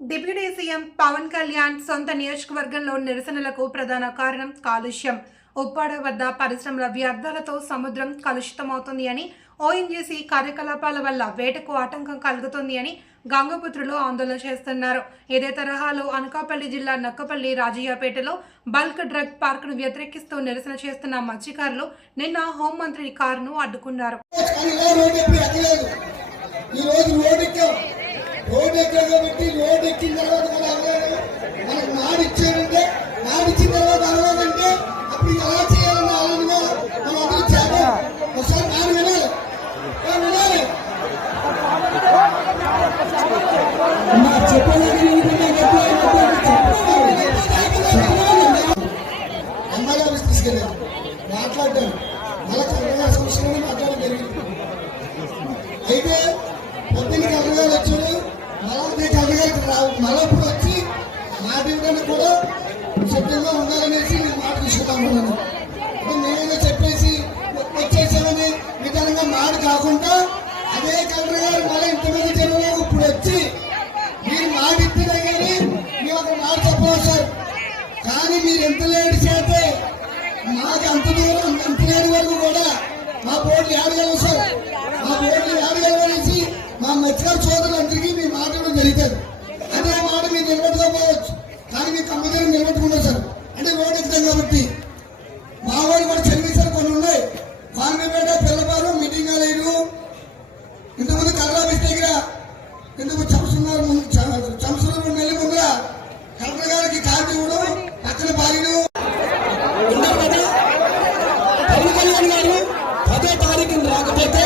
Deputy CM Pawan Kalyan సొంత నియోజకవర్గంలో నిరసనలకు ప్రధాన కారణం కాలుష్యం. ఉప్పాడ వద్ద పరిశ్రమల వ్యర్థాలతో సముద్రం కలుషితమవుతుంది అని ఓఎన్జీసీ కార్యకలాపాల వల్ల వేటకు ఆటంకం కలుగుతుంది అని గంగపుత్రులు ఆందోళన చేస్తున్నారు. ఇదే తరహాలో అనకాపల్లి జిల్లా నక్కపల్లి రాజయ్యపేటలో బల్క్ డ్రగ్ పార్క్ను వ్యతిరేకిస్తూ నిరసన చేస్తున్న మత్స్యకారులు నిన్న హోంమంత్రి కారును అడ్డుకున్నారు. దగ్గర పెట్టి రోడ్ ఎక్కిన తర్వాత మనం అవ్వలేదు మనకు నాడు ఇచ్చాడంటే నాడు ఇచ్చిన తర్వాత అవ్వలేదంటే అప్పుడు ఎలా చేయాలన్న ఆలోచన మనం అందరూ చేద్దాం ఒకసారి నాడు వినాలి వినాలి ఆఫీస్ తీసుకెళ్ళాను మాట్లాడ్డాను మళ్ళీ కరోనా మాట్లాడడం జరిగింది సిద్ధంగా ఉండాలనేసి మీరు మాట తీసుకుంటాను నేనే చెప్పేసి వచ్చేసామని విధానంగా మాట కాకుండా అదే కలెక్టర్ గారు మళ్ళీ ఇంతమంది జనంలో ఇప్పుడు వచ్చి మీరు మాట ఇచ్చినా కానీ మేము ఒక మాట చెప్పవచ్చు సార్. కానీ మీరు ఎంత లేట్ చేస్తే మాకు అంత దూరం అంత లేని వరకు కూడా మా బోర్డులు ఆడగలవు సార్. మా బోర్డులు ఆడగలవనేసి మా మత్స్యకార సోదరులందరికీ మీ మాట్లాడడం జరుగుతుంది. సంవత్సరం సంవత్సరం రెండు నెలల ముందర కలెక్టర్ గారికి కార్డు ఇవ్వడం పక్కన బాలిన పదో తారీఖున రాకపోతే